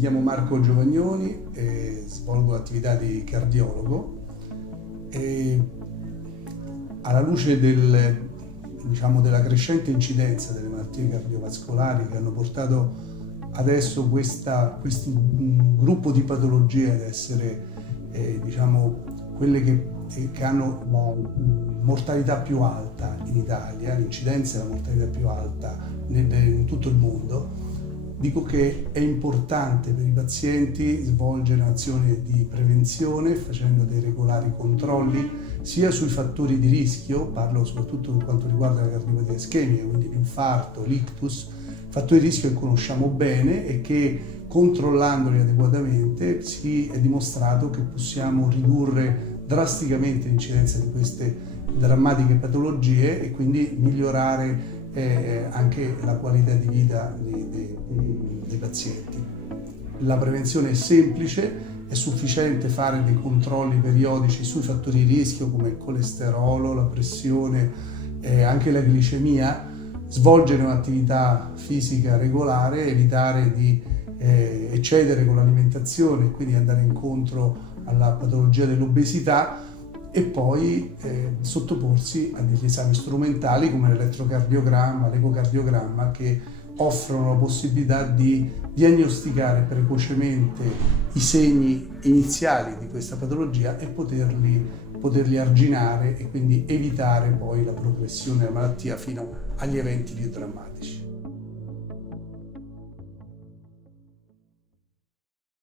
chiamo Marco Giovagnoni e svolgo l'attività di cardiologo. E alla luce della crescente incidenza delle malattie cardiovascolari che hanno portato adesso questo gruppo di patologie ad essere quelle che hanno la mortalità più alta in Italia, l'incidenza e la mortalità più alta in tutto il mondo, dico che è importante per i pazienti svolgere un'azione di prevenzione facendo dei regolari controlli sia sui fattori di rischio, parlo soprattutto per quanto riguarda la cardiopatia ischemica, quindi l'infarto, l'ictus, fattori di rischio che conosciamo bene e che controllandoli adeguatamente è dimostrato che possiamo ridurre drasticamente l'incidenza di queste drammatiche patologie e quindi migliorare anche la qualità di vita dei pazienti. La prevenzione è semplice, è sufficiente fare dei controlli periodici sui fattori di rischio come il colesterolo, la pressione, anche la glicemia, svolgere un'attività fisica regolare, evitare di eccedere con l'alimentazione e quindi andare incontro alla patologia dell'obesità e poi sottoporsi a degli esami strumentali come l'elettrocardiogramma, l'ecocardiogramma che offrono la possibilità di diagnosticare precocemente i segni iniziali di questa patologia e poterli arginare e quindi evitare poi la progressione della malattia fino agli eventi più drammatici.